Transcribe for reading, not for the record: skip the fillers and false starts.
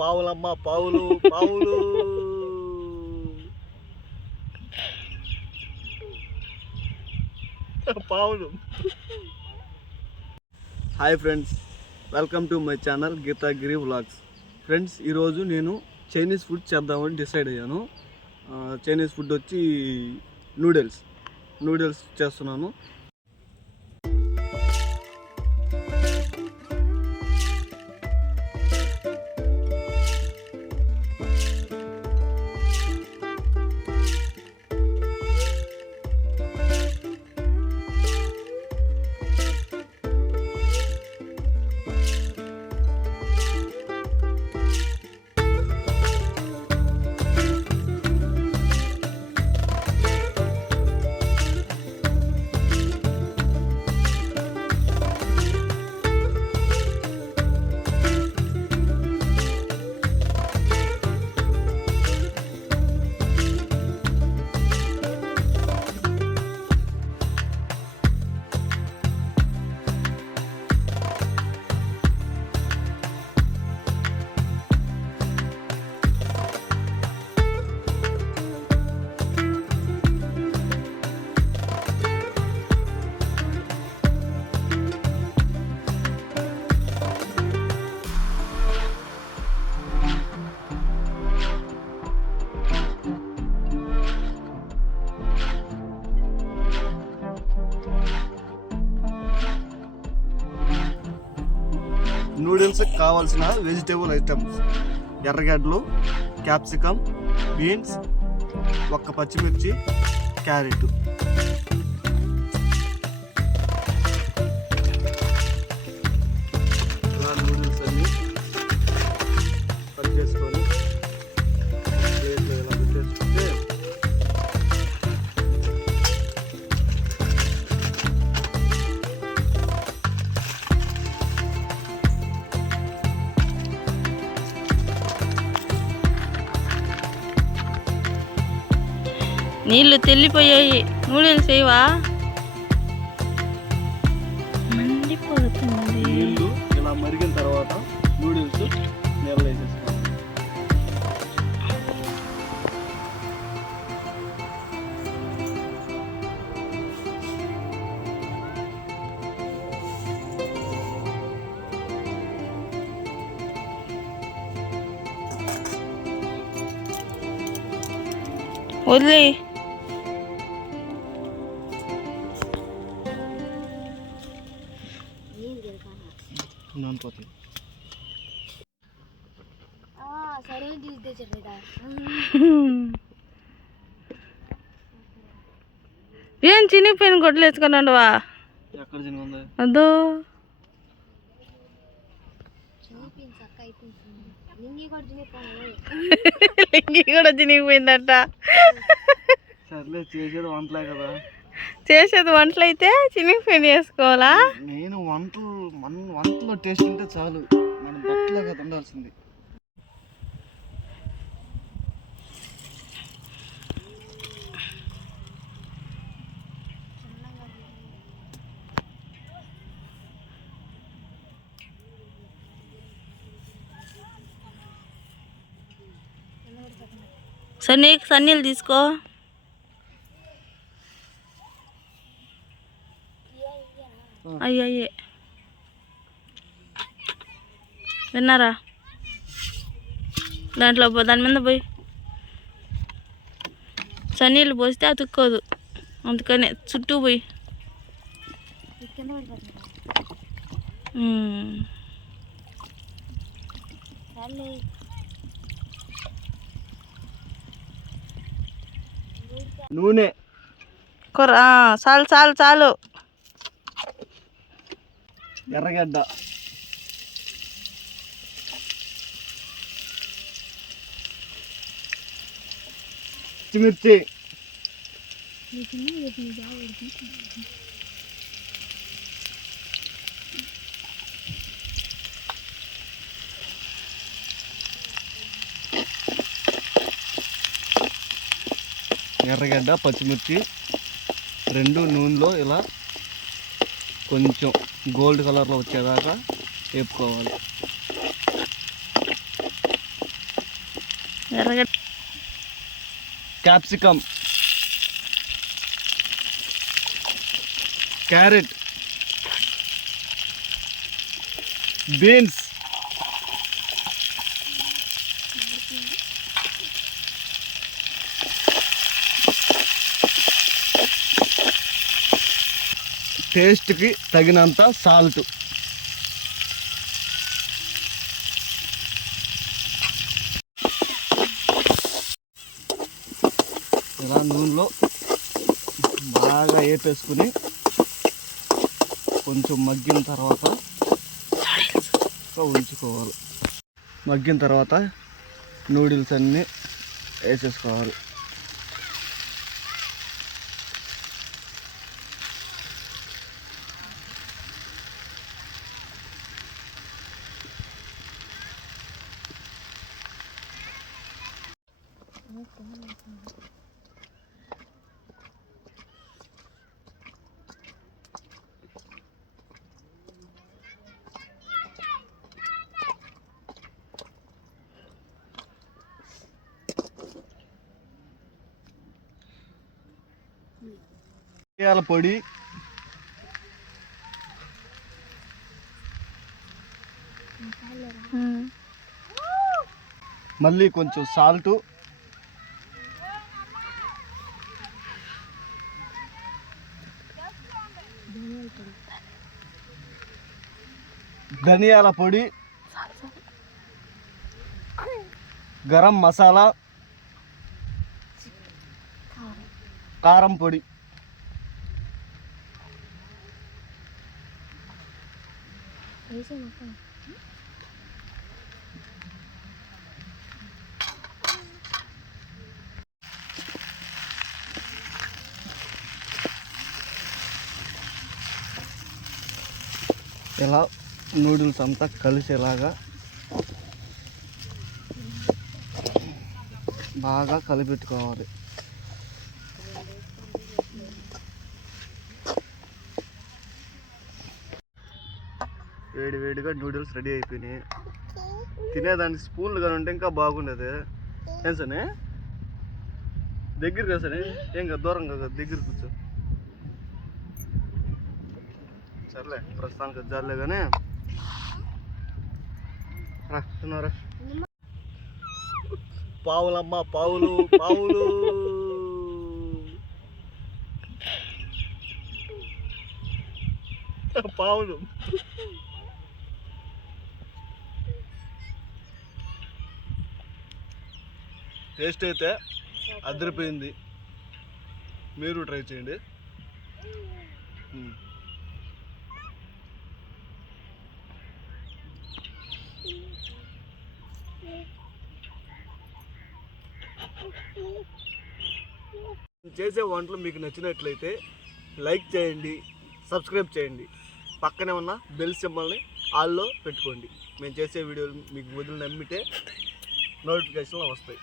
పావులమ్మ పావులు పావులు. పావులు. Hi friends, welcome to my channel Geethagiri vlogs. Friends, ఈరోజు నేను చైనీస్ ఫుడ్ చేద్దామని డిసైడ్ అయ్యాను. చైనీస్ ఫుడ్ వచ్చి నూడిల్స్ చేస్తున్నాను. నూడిల్స్కి కావాల్సిన వెజిటేబుల్ ఐటమ్స్: ఎర్రగడ్డలు, క్యాప్సికమ్, బీన్స్, ఒక్క పచ్చిమిర్చి, క్యారెట్. నూడిల్స్ అన్ని కట్ చేసుకొని ప్లేట్లో ఇలా పెట్టేసుకుంటే నీళ్ళు తెల్లిపోయాయి. నూడిల్స్ వేయవా? మండిపోతుంది. నీళ్ళు ఇలా మరిగిన తర్వాత నూడిల్స్ నీళ్ళు వేసేసుకోవాలి. వదిలే. ఏం చినిగిపోయిన గొడ్లు వేసుకున్నాడువా? అదో లింగి కూడా చినిగిపోయిందట. చేసేది వంటలు అయితే చినిగిపోయిన వేసుకోవాలా? నేను వంటలో టేస్ట్ ఉంటే చాలు, మన బట్టలే కదా ఉండాల్సింది. సన్నీళ్ళు తీసుకో. అయ్యే విన్నారా? దాంట్లో దాని మీద పోయి సన్నీళ్ళు పోస్తే అతుక్కోదు, అందుకనే చుట్టూ పోయి. నూనె కూర చాలు చాలు చాలు. ఎర్రగడ్డ, పచ్చిమిర్చి, ఎర్రగడ్డ పచ్చిమిర్చి రెండు నూనెలో ఇలా కొంచెం గోల్డ్ కలర్లో వచ్చేదాకా వేపుకోవాలి. ఎర్రగడ్డ, క్యాప్సికమ్, క్యారెట్, బీన్స్, టేస్ట్కి తగినంత సాల్ట్. ఇలా నూనెలో బాగా వేపేసుకుని కొంచెం మగ్గిన తర్వాత ఉంచుకోవాలి. మగ్గిన తర్వాత నూడిల్స్ అన్నీ వేసేసుకోవాలి. మిరియాల పొడి, మళ్ళీ కొంచెం సాల్టు, ధనియాల పొడి, గరం మసాలా, కారం పొడి. ఇలా నూడిల్స్ అంతా కలిసేలాగా బాగా కలిపెట్టుకోవాలి. వేడివేడిగా నూడిల్స్ రెడీ అయిపోయినాయి. తినేదానికి స్పూన్లు కానీ ఉంటే ఇంకా బాగుండేది. ఏం సనే దగ్గరికి వస్తానే, ఏం కదా దూరంగా కదా, దగ్గర కూర్చో. సర్లే ప్రస్తుతానికి జాలే కానీ తిన్నారా. పావులమ్మ పావులు పావులు. పావులు టేస్ట్ అయితే అదిరిపోయింది. మీరు ట్రై చేయండి. చేసే వంటలు మీకు నచ్చినట్లయితే లైక్ చేయండి, సబ్స్క్రైబ్ చేయండి. పక్కనే ఉన్న బెల్ సింబల్ని ఆల్లో పెట్టుకోండి. మేము చేసే వీడియోలు మీకు వదిలి నమ్మితే నోటిఫికేషన్లు వస్తాయి.